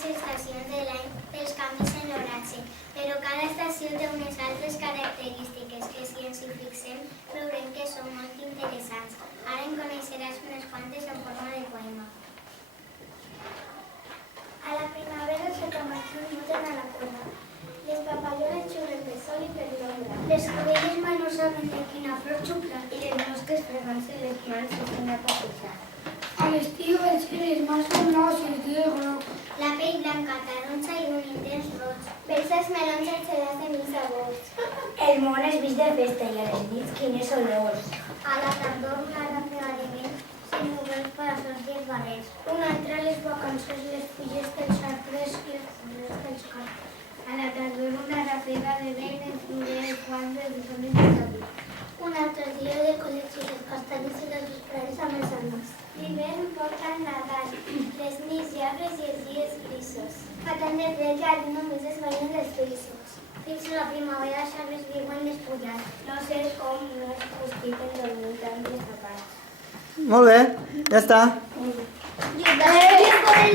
les estacions de l'any pels canvis en l'oratge, però cada estació té unes altres característiques que, si ens hi fixem, veurem que són molt interessants. Ara en coneixeràs unes quantes en forma de poema. A la primavera els camarons muten a la cola. Les papallones xiulen pel sol i per l'ombra. Les ovelles mai no saben de quina flor xuclar. I les mosques fregant-se les mans sense anar a passejar. A l'estiu el cel és massa blau i es diu groc. La pell blanca, taronja i un intens roig. Veus els melons encelats de mil sabors. El món és vist de festa i a les nits quines olors. A la tardor una ràfega de vent s'ennuben parasols i els barrets. Un altre les vacances, les fulles dels arbres i les fulles dels camps. A la tardor una ràfega de vent enfulla el quant de zones de salut. Un altre dia de col·lecció dels castanyes i dels esperits amb els amics. L'hivern porta el Nadal, les nits llargues i els dies grisos. Fa tant de fred que allí només es veien els frisos. Fins a la primavera els arbres viuen despullats. No sé com no es justifiquen dormir tan destapats. Molt bé, ja està. Gràcies per el